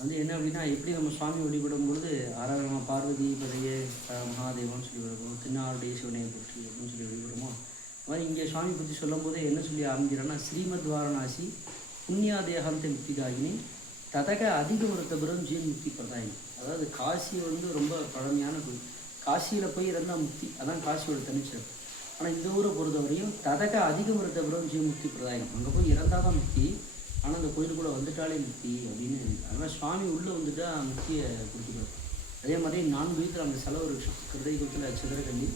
வந்து என்ன அப்படின்னா எப்படி நம்ம சுவாமி வழிபடும் பொழுது ஆராதன பார்வதி பதைய மகாதேவன் சொல்லி வருவோம் திருநாளுடைய சிவனை பற்றி அப்படின்னு சொல்லி வழிபடுமோ அது மாதிரி இங்கே சுவாமி பற்றி சொல்லும்போது என்ன சொல்லி ஆரம்பிக்கிறேன்னா ஸ்ரீமத் வாரணாசி புண்ணியாதேகந்த முக்திகாயினி ததக அதிக ஒருத்தபுரம் ஜீன் முக்தி பிரதாயினி. அதாவது காசி வந்து ரொம்ப பழமையான கோயில். காசியில் போய் இருந்தால் முக்தி. அதான் காசியோட தனிச்சிறப்பு. ஆனால் இந்த ஊரை பொறுத்தவரையும் ததக அதிக ஒருத்தபுரம் ஜீவன் முக்தி பிரதாயினி. அங்கே போய் இறந்தால் தான் முக்தி. ஆனால் அந்த கோயிலுக்குள்ளே வந்துட்டாலே முக்தி அப்படின்னு அதனால் சுவாமி உள்ளே வந்துட்டா முக்தியை கொடுத்துருவார் அதே மாதிரி நான்கு வீட்டில் அந்த செலவு விருட்சம் கிருதயுகத்தில் சிதறகண்ணி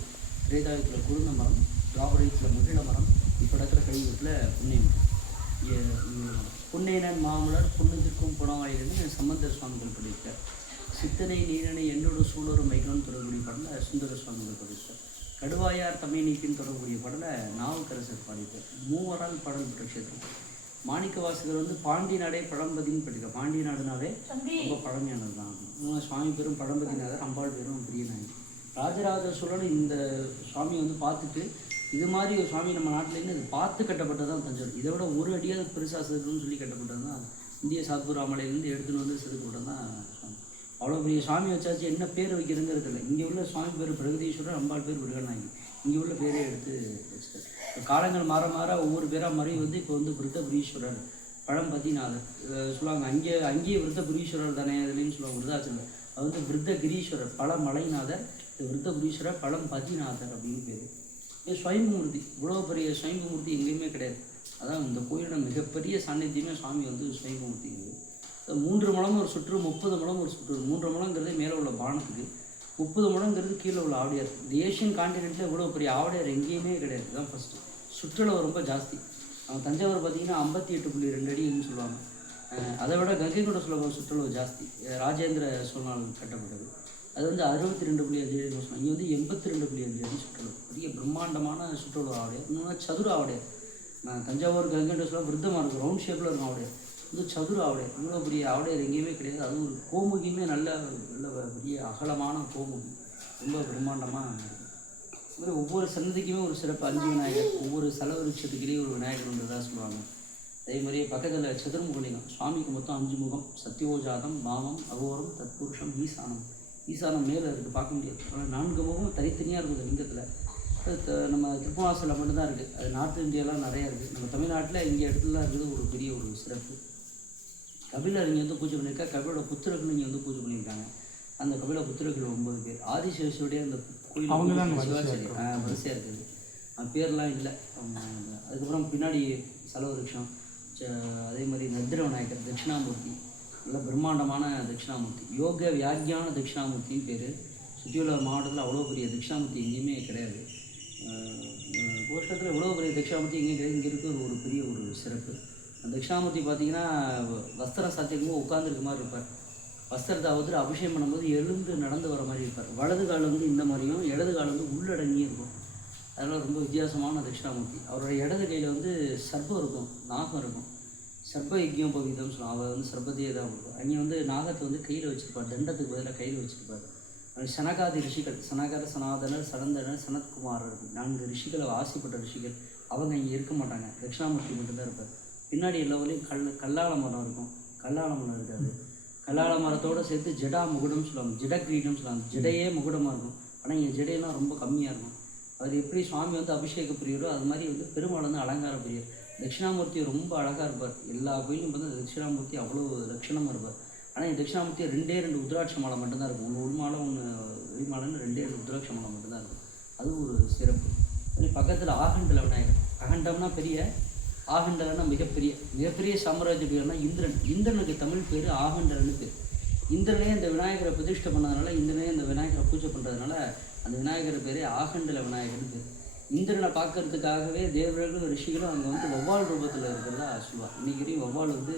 திரேதாயுகத்தில் குருந்த மரம் துவாபரயுகத்தில் முகிழ மரம் இப்போ இடத்துல கலியுகத்தில் புண்ணிய மரம் ஏ- புன்னையனன் மாமலர் புண்ணியத்திற்கும் புணவாயிருந்து சம்பந்தர் சுவாமிகள் படித்தார் சித்தனை நீரனை என்னோட சூழரும் மைக்கணும்னு தொடர்புடைய பாடல சுந்தர சுவாமிகள் படித்தார் கடுவாயார் தமிழ் நீக்கின்னு தொடர்புடைய படலை நாவுக்கரசர் பாடித்தார் மூவரால் பாடல் பெற்ற கஷேத்திரம். மாணிக்க வாசகர் வந்து பாண்டி நாடே பழம்பதின்னு படிக்கிறார். பாண்டி நாடுனாவே ரொம்ப பழமையானது தான். சுவாமி பேரும் பழம்பதிநாதர் அம்பாள் பேரும் பிரியநாயகி ராஜராஜ சோழன் இந்த சுவாமி வந்து பார்த்துட்டு இது மாதிரி ஒரு சுவாமி நம்ம நாட்டிலேருந்து இது பார்த்து கட்டப்பட்டது தான் தஞ்சாவூர். இதை விட ஒரு அடியாவது பெருசாக செதுக்கணும்னு சொல்லி கட்டப்பட்டது தான் இந்திய சாத்பூர் ராமலையிலேருந்து எடுத்துன்னு வந்து செதுக்கப்பட்டது தான் சுவாமி. அவ்வளோ பெரிய சுவாமி வச்சாச்சு என்ன பேர் வைக்கிறதுங்கிறது இல்லை. இங்கே உள்ள சுவாமி பேர் பிரகதீஸ்வரர் அம்பாள் பேர் முருகநாயகி இங்கே உள்ள பேரே எடுத்து வச்சுட்டார். காலங்கள் மாற மாற ஒவ்வொரு பேராக மாறி வந்து இப்போ வந்து விருத்தபுரீஸ்வரர். பழம்பதிநாதர் அஹ் சொல்லுவாங்க அங்கே அங்கேயே விருத்தபுரீஸ்வரர் தானே அதுலேன்னு சொல்லுவாங்க விருதாச்சலம் அது வந்து விருத்தகிரீஸ்வரர் பல மலைநாதர் விருத்தபுரீஸ்வரர் பழம் பதிநாதர் அப்படின்னு பேர். இது ஸ்வயம்புமூர்த்தி இவ்வளோ பெரிய ஸ்வயம்புமூர்த்தி எங்கேயுமே கிடையாது. அதான் இந்த கோயிலோட மிகப்பெரிய சாநித்தியமே சுவாமி வந்து ஸ்வயம்புமூர்த்தி மூன்று மலம் ஒரு சுற்று முப்பது மலம் ஒரு சுற்று. மூன்று மலங்கிறது மேலே உள்ள பானத்துக்கு. முப்பது மடங்கிறது கீழே உள்ள ஆவடியார் இந்த ஏஷியன் காண்டினென்ட்டில் இவ்வளோ பெரிய ஆவடியார் எங்கேயுமே கிடையாது. இதுதான் ஃபஸ்ட்டு சுற்றுலா ரொம்ப ஜாஸ்தி. அவங்க தஞ்சாவூர் பார்த்தீங்கன்னா ஐம்பத்தி எட்டு புள்ளி ரெண்டு அடின்னு சொல்லுவாங்க. அதை விட கங்கை கொண்ட சுலபம் சுற்றுலா ஜாஸ்தி. ராஜேந்திர சோழனால் கட்டப்பட்டது. அது வந்து அறுபத்தி ரெண்டு புள்ளி அஞ்சு அடி சொன்னாங்க இங்கே வந்து எண்பத்தி ரெண்டு புள்ளி அஞ்சு அடி சுற்றுலா. பெரிய பிரம்மாண்டமான சுற்றுலா ஆவடையார் இன்னொன்று சதுர ஆவடையார் நான் தஞ்சாவூர் கங்கை கொண்ட சுலபம் விருத்தமாக இருக்கும். ரவுண்ட் ஷேப்பில் இருக்கும் ஆவடையார் இந்த சதுர ஆவடை இவ்வளோ பெரிய ஆவடையார் எங்கேயுமே கிடையாது. அது ஒரு கோமுகியுமே நல்ல நல்ல பெரிய அகலமான கோமுகி. ரொம்ப பிரம்மாண்டமாக இருக்குது இது மாதிரி ஒவ்வொரு சன்னதிக்குமே ஒரு சிறப்பு. அஞ்சு விநாயகர் ஒவ்வொரு செலவருட்சத்துக்கிலேயே ஒரு விநாயகர் வந்ததாக சொல்லுவாங்க. அதே மாதிரியே பக்கத்தில் சதுர்முகலிங்கம் சுவாமிக்கு மொத்தம் அஞ்சு முகம். சத்யோஜாதம் பாவம் அகோரம் தத்புருஷம் ஈசானம். ஈசானம் மேலே இருக்குது பார்க்க முடியாது. ஆனால் நான்கு முகமும் தனித்தனியாக இருக்கும் இந்த லிங்கத்தில். அது த- நம்ம திருப்பவாசலில் மட்டும்தான் இருக்குது அது நார்த் இந்தியாலாம் நிறையா இருக்குது நம்ம தமிழ்நாட்டில் இங்கே இடத்துலலாம் இருக்குது ஒரு பெரிய ஒரு சிறப்பு. கபிலர் இங்கே வந்து பூஜை பண்ணியிருக்கா. கபிலோட புத்திரர்கள் இங்கே வந்து பூஜை பண்ணியிருக்காங்க. அந்த கபில புத்திரர்கள் ஒன்பது பேர். ஆதிசேஷுடைய அந்த கோயில் சிவாச்சாரி வரிசையாக இருக்குது. அவன் பேர்லாம் இல்லை. அதுக்கப்புறம் பின்னாடி செலவருஷம் அதே மாதிரி நத்திர விநாயகர் தட்சிணாமூர்த்தி. நல்ல பிரம்மாண்டமான தட்சிணாமூர்த்தி. யோக வியாக்கியான தட்சிணாமூர்த்தின்னு பேர். சுற்றியுள்ள மாவட்டத்தில் அவ்வளோ பெரிய தட்சிணாமூர்த்தி எங்கேயுமே கிடையாது. கோஷ்டத்தில் இவ்வளோ பெரிய தட்சிணாமூர்த்தி எங்கேயும் கிடையாது. இங்கே இருக்கிற ஒரு பெரிய ஒரு சிறப்பு. தட்சிணாமூர்த்தி பார்த்தீங்கன்னா வஸ்திரம் சாத்தியக்கும்போது உட்காந்துருக்க மாதிரி இருப்பார். வஸ்திரத்தை அவரு அபிஷேகம் பண்ணும்போது எழுந்து நடந்து வர மாதிரி இருப்பார். வலது கால் வந்து இந்த மாதிரியும் இடது கால் வந்து உள்ளடங்கியும் இருக்கும். அதனால் ரொம்ப வித்தியாசமான தட்சிணாமூர்த்தி அவரோட இடது கையில் வந்து சர்ப்பம் இருக்கும் நாகம் இருக்கும். சர்ப்ப யஜ்யம் பவிதம் சொல்லுவாங்க. அவர் வந்து சர்ப்பத்தையே தான் கொடுக்கும் அங்கே வந்து நாகத்தை வந்து கையில் வச்சுருப்பார். தண்டத்துக்கு பதிலாக கையில் வச்சுருப்பார். அது சனகாதி ரிஷிகள் சனகார சனாதனர் சனந்தனர் சனத்குமாரர் நான்கு ரிஷிகளை ஆசைப்பட்ட ரிஷிகள். அவங்க இங்கே இருக்க மாட்டாங்க. தட்சிணாமூர்த்தி மட்டும்தான் இருப்பார். பின்னாடி எல்லாவரையும் கல் கல்லால மரம் இருக்கும். கல்லால மரம் இருக்காது. கல்லால மரத்தோட சேர்த்து ஜடா முகுடம்னு சொல்லுவாங்க. ஜட கிரீடம்னு சொல்லுவாங்க. ஜடையே முகுடமாக இருக்கும். ஆனால் இங்கே ஜடையெல்லாம் ரொம்ப கம்மியாக இருக்கும். அது எப்படி சுவாமி வந்து அபிஷேக பிரியரோ அது மாதிரி வந்து பெருமாள் வந்து அலங்கார பிரியர். தட்சிணாமூர்த்தி ரொம்ப அழகாக இருப்பார். எல்லா கோயிலும் பார்த்தா தட்சிணாமூர்த்தி அவ்வளோ லட்சணமாக இருப்பார். ஆனால் இந்த தட்சிணாமூர்த்தி ரெண்டே ரெண்டு உத்ராட்ச மாலை மட்டும்தான் இருக்கும். ஒன்று உள்மாலை ஒன்று வெளிமாலைன்னு ரெண்டே ரெண்டு உத்ராட்ச மாலை மட்டும்தான் இருக்கும். அது ஒரு சிறப்பு. பக்கத்தில் ஆகண்டல விநாயகர். அகண்டம்னா பெரிய ஆகண்டரன்னா மிகப்பெரிய மிகப்பெரிய சாம்ராஜ்ய பேர்னா இந்திரன். இந்திரனுக்கு தமிழ் பேர் ஆகண்டலன்னு பேர். இந்திரனே இந்த விநாயகரை பிரதிஷ்டை பண்ணதுனால இந்திரனே இந்த விநாயகரை பூஜை பண்ணுறதுனால அந்த விநாயகர் பேரே ஆகண்டல விநாயகர்னு பேர். இந்திரனை பார்க்கறதுக்காகவே தேவர்களும் ரிஷிகளும் அங்கே வந்து வௌவால் ரூபத்தில் இருக்கிறதா சொல்லுவா இன்றைக்கி வவ்வால் வந்து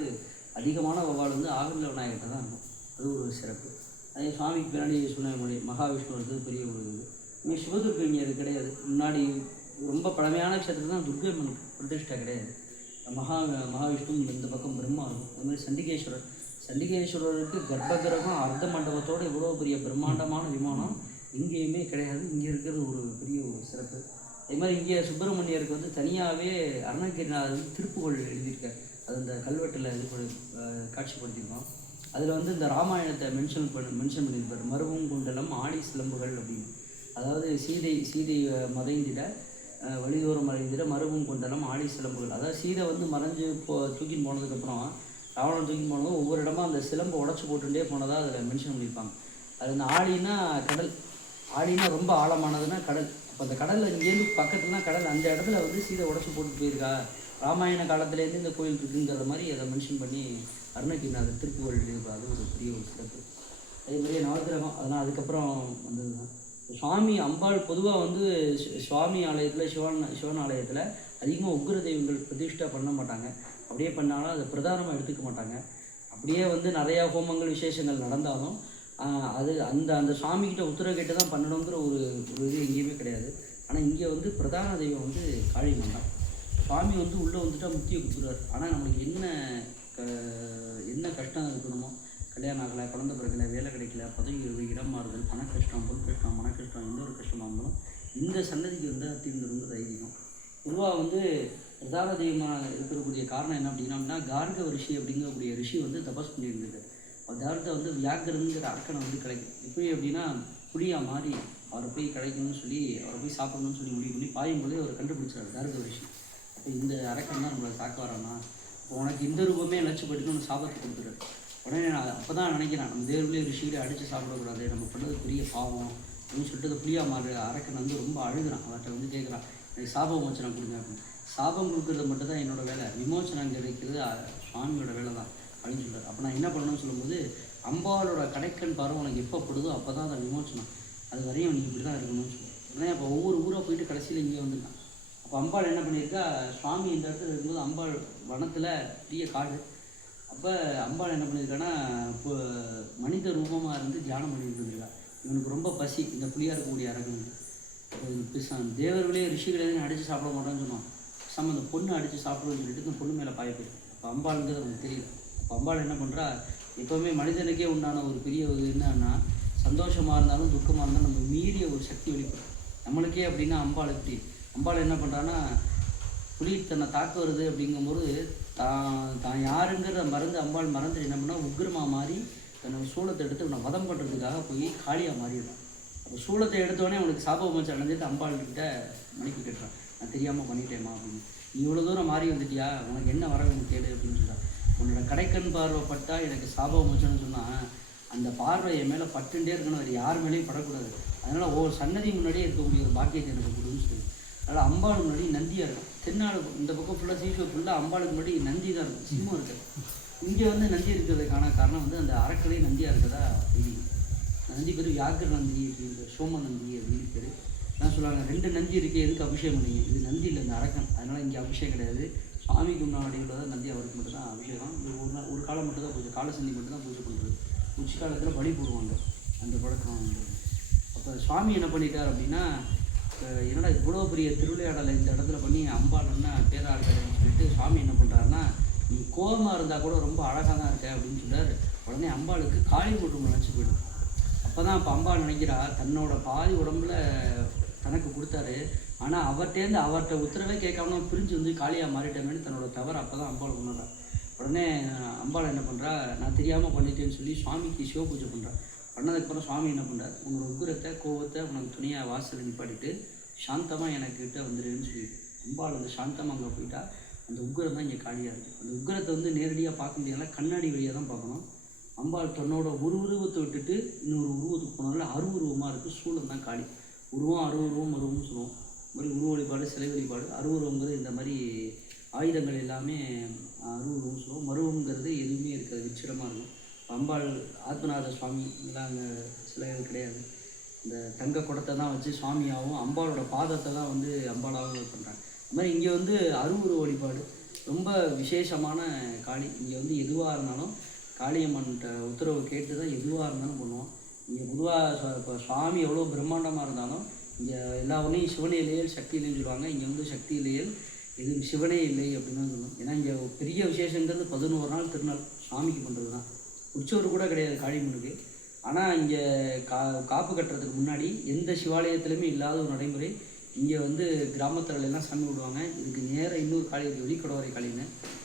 அதிகமான வௌவால் வந்து ஆகண்டல விநாயகர்கிட்ட தான் இருக்கும். அது ஒரு சிறப்பு. அதே சுவாமிக்கு பின்னாடி சொன்ன மொழி மகாவிஷ்ணு வந்து பெரிய ஒரு இது. இங்கே இங்கே அது கிடையாது. முன்னாடி ரொம்ப பழமையான க்ஷேத்திரம் தான் துர்கை அம்மன் பிரதிஷ்டா கிடையாது. மகா மகாவிஷ்ணு இந்த பக்கம் பிரம்மா அது மாதிரி சண்டிகேஸ்வரர். சண்டிகேஸ்வரருக்கு கர்ப்பகிரகம் அர்த்த மண்டபத்தோட இவ்வளோ பெரிய பிரம்மாண்டமான விமானம் எங்கேயுமே கிடையாது. இங்கே இருக்கிறது ஒரு பெரிய ஒரு சிறப்பு. அதே மாதிரி இங்கே சுப்பிரமணியருக்கு வந்து தனியாகவே அருணகிரிநாதர் வந்து திருப்புகழ் எழுதியிருக்கார். அது அந்த கல்வெட்டில் இது பண்ணி, காட்சிப்படுத்தியிருக்கோம். அதில் வந்து இந்த ராமாயணத்தை மென்ஷன் பண்ண மென்ஷன் பண்ணியிருப்பார். மருவம் குண்டலம் ஆடி சிலம்புகள் அப்படின்னு. அதாவது சீதை சீதை மதைந்திட மறைந்திட அஹ், வழிதோறும் மறைந்திட மருவம் குண்டலம் ஆடி சிலம்புகள். அதாவது சீதை வந்து மறைஞ்சு போ தூக்கின்னு போனதுக்கப்புறம் ராவணன் தூக்கின்னு போனதும் ஒவ்வொரு இடமா அந்த சிலம்பை உடச்சி போட்டுட்டே போனதாக அதில் மென்ஷன் பண்ணியிருப்பாங்க. அது இந்த ஆழினா கடல். ஆழினா ரொம்ப ஆழமானதுன்னா கடல். அப்போ அந்த கடலில் இங்கேருந்து பக்கத்துலாம் கடல் அந்த இடத்துல வந்து சீதை உடச்சி போட்டு போயிருக்கா? ராமாயண காலத்துலேருந்து இந்த கோயில் இருக்குங்கிற மாதிரி அதை மென்ஷன் பண்ணி அருணகிரிநாதர் திருப்புகழ் எழுதுறாரு அது ஒரு பெரிய ஒரு சிறப்பு. அதே மாதிரியே நவகிரகம் அதெல்லாம் அதுக்கப்புறம் வந்தது தான் சுவாமி அம்பாள் பொதுவாக வந்து சுவாமி ஆலயத்தில் சிவன் சிவன் ஆலயத்தில் அதிகமாக உக்ர தெய்வங்கள் பிரதிஷ்டை பண்ண மாட்டாங்க. அப்படியே பண்ணாலும் அதை பிரதானமாக எடுத்துக்க மாட்டாங்க. அப்படியே வந்து நிறையா ஹோமங்கள் விசேஷங்கள் நடந்தாலும் அது அந்த அந்த சாமிக்கிட்ட உத்தரவு கேட்டு தான் பண்ணணுங்கிற ஒரு ஒரு இது எங்கேயுமே கிடையாது. ஆனால் இங்கே வந்து பிரதான தெய்வம் வந்து காளியம்மன் தான் சுவாமி வந்து உள்ளே வந்துட்டால் முத்தியை கொடுத்துருவார் ஆனால் நம்மளுக்கு என்ன க- என்ன கஷ்டம் இருக்கணுமோ கல்யாணம் ஆகலை குழந்த பிறக்கல வேலை கிடைக்கல பதவி உயர்வு இடம் மாறுதல் பண கஷ்டம் பொருள் கஷ்டம் மன கஷ்டம் எந்த ஒரு கஷ்டமாக இருந்தாலும் இந்த சன்னதிக்கு வந்து தீர்ந்துருங்கிறது தைரியம். பொதுவாக வந்து பிரதான தெய்வமாக இருக்கக்கூடிய காரணம் என்ன அப்படின்னா அப்படின்னா கார்க ரிஷி அப்படிங்கக்கூடிய ரிஷி வந்து தபஸ் பண்ணியிருந்தது. அதாவது வந்து வியாகரனுங்கிற அர்க்கனை வந்து கிடைக்கும் எப்படி அப்படின்னா புளியாக மாறி அவரை போய் கிடைக்கணும்னு சொல்லி அவரை போய் சாப்பிடணும்னு சொல்லி முடிவு பண்ணி பாயும்போதே அவர் கண்டுபிடிச்சார் கார்க ரிஷி. அப்போ இந்த அரக்கன் தான் நம்மளை தாக்க வரானா உனக்கு இந்த ரூபமே லட்சப்பட்டுன்னு சாபத்தை கொடுத்துட்டாரு உடனே நான் அப்போ தான் நினைக்கிறேன். நம்ம தேவர்களே ரிஷிகளே அடித்து சாப்பிடக்கூடாது. நம்ம பண்ணது பெரிய பாவம் அப்படின்னு சொல்லிட்டு அந்த புளியா மாறு அரக்கன் வந்து ரொம்ப அழுகுறான். அவர்கிட்ட வந்து கேட்குறான் எனக்கு சாபம் விமோச்சனம் கொடுங்க அப்படின்னு. சாபம் கொடுக்கறது மட்டும் தான் என்னோடய வேலை. விமோச்சனம் கிடைக்கிறது சுவாமியோட வேலை தான் அப்படின்னு சொல்கிறார் அப்போ நான் என்ன பண்ணணும்னு சொல்லும்போது அம்பாளோட கடைக்கண் பருவம் உனக்கு எப்போ படுதோ அப்போ தான் அந்த விமோச்சனம். அது வரையும் நீ இப்படி தான் இருக்கணும்னு சொல்லுவேன் உடனே அப்போ ஒவ்வொரு ஊராக போயிட்டு கடைசியில் இங்கே வந்துட்டான். அப்போ அம்பாள் என்ன பண்ணியிருக்கா சுவாமி இந்த இடத்துல இருக்கும்போது அம்பாள் வனத்தில் பெரிய காடு அப்போ அம்பாள் என்ன பண்ணியிருக்கான்னா இப்போ மனித ரூபமாக இருந்து தியானம் பண்ணிட்டு இருந்திருக்கா. இவனுக்கு ரொம்ப பசி இந்த புளியாக இருக்கக்கூடிய அரகனுக்கு அப்போ தேவர்களே ரிஷிகளே அடித்து சாப்பிட மாட்டோம்னு சொன்னான் சம அந்த பொண்ணு அடித்து சாப்பிடுவோம்னு சொல்லிட்டு இந்த பொண்ணு மேலே பாய அப்போ அம்பாளுங்கிறது அவனுக்கு தெரியல. அப்போ அம்பாள் என்ன பண்ணுறா எப்போவுமே மனிதனுக்கே உண்டான ஒரு பெரிய ஒரு என்னன்னா சந்தோஷமாக இருந்தாலும் துக்கமாக இருந்தாலும் நம்ம மீறிய ஒரு சக்தி வெளிப்படும். நம்மளுக்கே அப்படின்னா அம்பாளுக்கு அம்பாள் என்ன பண்ணுறான்னா புலி தன்னை தாக்க வருது அப்படிங்கும்போது தான் தான் யாருங்கிற மறந்து அம்பாள் மறந்து என்ன பண்ணால் உக்கிரமாக மாறி தன்னோட சூளத்தை எடுத்து உன்னை வதம் பண்ணுறதுக்காக போய் காளியாக மாறிடுறான். அப்போ சூளத்தை எடுத்தோடனே அவனுக்கு சாப விமோச்சம் அடைஞ்சிட்டு அம்பாள்கிட்ட மணிக்கு கேட்டுறான். நான் தெரியாமல் பண்ணிட்டேமா அப்படின்னு. நீ இவ்வளோ தூரம் மாறி வந்துட்டியா? உனக்கு என்ன வர உனக்கு கேளு அப்படின்னு சொல்கிறான் உன்னோட கடைக்கண் பார்வை எனக்கு சாப விமோச்சனம்னு சொன்னால் அந்த பார்வை என் மேலே பட்டுண்டே இருக்கணும். அது யார் மேலேயும் படக்கூடாது. அதனால் ஒவ்வொரு சன்னதி முன்னாடியே இருக்கக்கூடிய ஒரு பாக்கியத்தை எனக்கு கொடுன்னு சொல்லி. அதனால் அம்பாள் முன்னாடி நந்தியாக இருக்கும் தென்னாடு இந்த பக்கம் ஃபுல்லாக சீஷோ ஃபுல்லாக அம்பாளுக்கு முன்னாடி நந்தி தான் இருக்கும் சிம்மம் இருக்குது இங்கே வந்து நந்தி இருக்கிறதுக்கான காரணம் வந்து அந்த அறக்கலை நந்தியாக இருக்கிறதா தெரியும். நந்தி பேர் வியாக்கர நந்தி அப்படின்ற சோம நந்தி அப்படின்னு பேர். என்ன சொல்லுவாங்க ரெண்டு நந்தி இருக்குது எதுக்கு அபிஷேகம் பண்ணீங்க? இது நந்தி இல்லை இந்த அரக்கன். அதனால் இங்கே அபிஷேகம் கிடையாது. சுவாமிக்கு முன்னாடி உள்ளதான் நந்தி அவருக்கு மட்டும் தான் அபிஷேகம். இது ஒரு நாள் ஒரு காலம் மட்டும் தான் பூஜை கால சந்தி மட்டும் தான் பூஜை பண்ணுறது உச்சி காலத்தில் பலி போடுவாங்க. அந்த பழக்கம் அப்போ சுவாமி என்ன பண்ணிட்டார் அப்படின்னா என்னடா இவ்வளோ பெரிய திருவிளையாடலை இந்த இடத்துல பண்ணி அம்பாளன்னா பேராடுறதுன்னு சொல்லிட்டு சுவாமி என்ன பண்ணுறாருன்னா நீ கோபமாக இருந்தால் கூட ரொம்ப அழகாக தான் இருக்க அப்படின்னு சொல்கிறார் உடனே அம்பாளுக்கு காளி கூட்டம் நினச்சி போயிடும் அப்போ தான் இப்போ அம்பாள் நினைக்கிறா தன்னோட பாதி உடம்புல தனக்கு கொடுத்தாரு. ஆனால் அவர்கிட்டேருந்து அவர்கிட்ட உத்தரவே கேட்காம பிரிஞ்சு வந்து காளியாக மாறிட்டமேனு தன்னோட தவறு அப்போ தான் அம்பாள் உணர்றான் உடனே அம்பாள் என்ன பண்ணுறா நான் தெரியாமல் பண்ணிட்டேன்னு சொல்லி சுவாமிக்கு சிவ பூஜை பண்ணுறான் பண்ணதுக்கப்புறம் சுவாமி என்ன பண்ணுறாரு உன்னோட உக்குரத்தை கோவத்தை உனக்கு துணியாக வாசல் நிப்பாட்டிட்டு சாந்தமாக எனக்கு கிட்ட வந்துடுன்னு சொல்லிட்டு. அம்பாள் வந்து சாந்தமாக அங்கே போயிட்டா அந்த உக்ரம் தான் இங்கே காலியாக இருக்குது அந்த உக்ரத்தை வந்து நேரடியாக பார்க்க முடியாதுனா கண்ணாடி வழியாக தான் பார்க்கணும். அம்பாள் தன்னோட ஒரு உருவத்தை விட்டுட்டு இன்னொரு உருவத்துக்கு போனால அருவுருவமாக இருக்குது சூழல் தான் காளி உருவம் அருவுருவம் அருவம்னு சொல்லுவோம். இந்த மாதிரி உருவ வழிபாடு சிலை வழிபாடு அருவுருவங்கிறது இந்த மாதிரி ஆயுதங்கள் எல்லாமே அருவுருவம் சொல்லுவோம். மருவங்கிறது எதுவுமே இருக்காது. விச்சிடமாக இருக்கும். அம்பாள் ஆத்மநாத சுவாமி அந்த அங்கே சிலைகள் கிடையாது. இந்த தங்க குடத்தை தான் வச்சு சுவாமியாகவும் அம்பாளோட பாதத்தை தான் வந்து அம்பாளாகவும் இது பண்ணுறாங்க அது மாதிரி இங்கே வந்து அருவுரு வழிபாடு. ரொம்ப விசேஷமான காளி. இங்கே வந்து எதுவாக இருந்தாலும் காளியம்மன்கிட்ட உத்தரவு கேட்டு தான் எதுவாக இருந்தாலும் பண்ணுவோம் இங்கே பொதுவாக இப்போ சுவாமி எவ்வளோ பிரம்மாண்டமாக இருந்தாலும் இங்கே எல்லா ஒன்றையும் சிவனே இல்லையல் சக்தி இல்லைன்னு சொல்லுவாங்க. இங்கே வந்து சக்தி இல்லையல் இது சிவனே இல்லை அப்படின்னு தான் சொல்லுவோம் ஏன்னா இங்கே பெரிய விசேஷங்கிறது பதினோரு நாள் திருநாள் சுவாமிக்கு பண்ணுறது தான் உற்சவர் கூட கிடையாது காளியம்மனுக்கு ஆனால் இங்கே கா காப்பு கட்டுறதுக்கு முன்னாடி எந்த சிவாலயத்துலையுமே இல்லாத ஒரு நடைமுறை. இங்கே வந்து கிராமத்தில் எல்லாம் சாமி விடுவாங்க இதுக்கு நேராக இன்னொரு காளி இருக்குது வெளிக்கடவரை காளின்னு.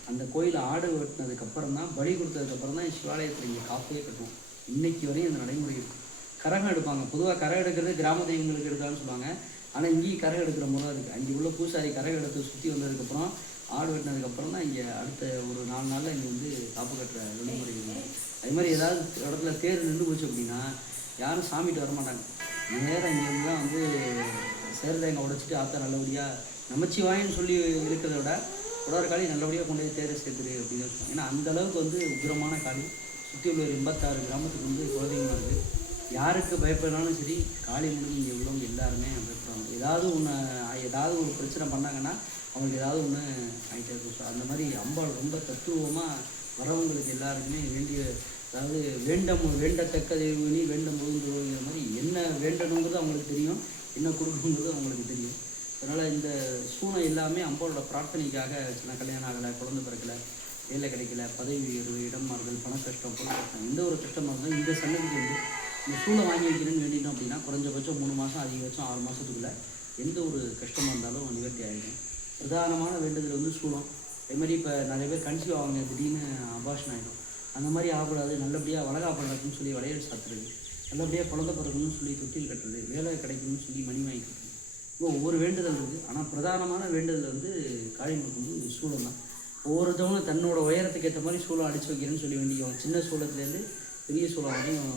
அந்த கோயில் ஆடு வெட்டினதுக்கப்புறம் தான் பலி கொடுத்ததுக்கப்புறம் தான் சிவாலயத்தில் இங்கே காப்பையே கட்டுவோம் இன்னைக்கு வரையும் அந்த நடைமுறை இருக்கும் கரகம் எடுப்பாங்க. பொதுவாக கரகம் எடுக்கிறது கிராம தெய்வங்களுக்கு எடுக்கலாம்னு சொல்லுவாங்க. ஆனால் இங்கேயும் கரகம் எடுக்கிற முறை இருக்குது அங்கே உள்ள பூசாரி கரகம் எடுத்து சுற்றி வந்ததுக்கப்புறம் ஆடு வெட்டினதுக்கப்புறம் தான் இங்கே அடுத்த ஒரு நாலு நாளில் இங்கே வந்து காப்பு கட்டுற நடைமுறை இருக்குது அது மாதிரி ஏதாவது இடத்துல தேர் நின்று போச்சு அப்படின்னா யாரும் சாமிகிட்ட வர மாட்டாங்க நேராக இங்கேருந்து தான் வந்து சேர்ந்தேங்க உடைச்சிட்டு ஆத்தா நல்லபடியாக நமச்சிவாயின்னு சொல்லி இருக்கிறத விட உடற காளி நல்லபடியாக கொண்டு போய் தேரை சேர்த்துரு அப்படின்னு சொல்லுவாங்க ஏன்னா அந்த அளவுக்கு வந்து உக்கிரமான காளி. சுற்றி உள்ள ஒரு எண்பத்தாறு கிராமத்துக்கு வந்து குலதெய்வமாக இருக்குது யாருக்கு பயப்படனாலும் சரி காளி முடிஞ்சு இங்கே உள்ளவங்க எல்லாருமே பயப்படுறாங்க ஏதாவது ஒன்று ஏதாவது ஒரு பிரச்சனை பண்ணாங்கன்னா அவங்களுக்கு ஏதாவது ஒன்று ஆகிட்டே இருக்கும். ஸோ அந்த மாதிரி அம்பாள் ரொம்ப தத்துவமாக வரவங்களுக்கு எல்லாருக்குமே வேண்டிய அதாவது வேண்டம் வேண்டத்தக்க தெய்வனி வேண்டும் போதுங்கிற மாதிரி என்ன வேண்டணுங்கிறது அவங்களுக்கு தெரியும் என்ன கொடுக்கணுங்கிறது அவங்களுக்கு தெரியும். அதனால் இந்த சூனம் எல்லாமே அம்பாளோட பிரார்த்தனைக்காக சின்ன கல்யாணம் ஆகலை குழந்தை பிறக்கலை வேலை கிடைக்கல பதவி உயர்வு இடம் மாறுதல் பண கஷ்டம் பொருள் கஷ்டம் எந்த ஒரு கஷ்டமாக இருந்தாலும் இந்த சன்னதிக்கு வந்து இந்த சூளை வாங்கி வைக்கணும்னு வேண்டிட்டோம் அப்படின்னா குறைஞ்சபட்சம் மூணு மாதம் அதிகபட்சம் ஆறு மாதத்துக்குள்ளே எந்த ஒரு கஷ்டமாக இருந்தாலும் நிவர்த்தி ஆகிடும் பிரதானமான வேண்டுதல் வந்து சூளம் அதே மாதிரி இப்போ நிறைய பேர் கன்சீவ் ஆவாங்க திடீர்னு அபாஷன் ஆகிடும் அந்த மாதிரி ஆகக்கூடாது நல்லபடியாக வளகாப்பு நடக்கும்னு சொல்லி வளையல் சாத்துறது நல்லபடியாக குழந்தை பிறக்கணும்னு சொல்லி தொட்டில் கட்டுறது வேலை கிடைக்கணும்னு சொல்லி மணி வாங்கி கட்டுறது. இப்போ ஒவ்வொரு வேண்டுதல் இருக்குது ஆனால் பிரதானமான வேண்டுதல் வந்து காளிமுக்கு வந்து சூளம் தான். ஒவ்வொருத்தவங்க தன்னோட உயரத்துக்கு ஏற்ற மாதிரி சூளம் அடித்து வைக்கிறேன்னு சொல்லி வேண்டிக்குவாங்க சின்ன சூளத்துலேருந்து பெரிய சூளம் வரையும்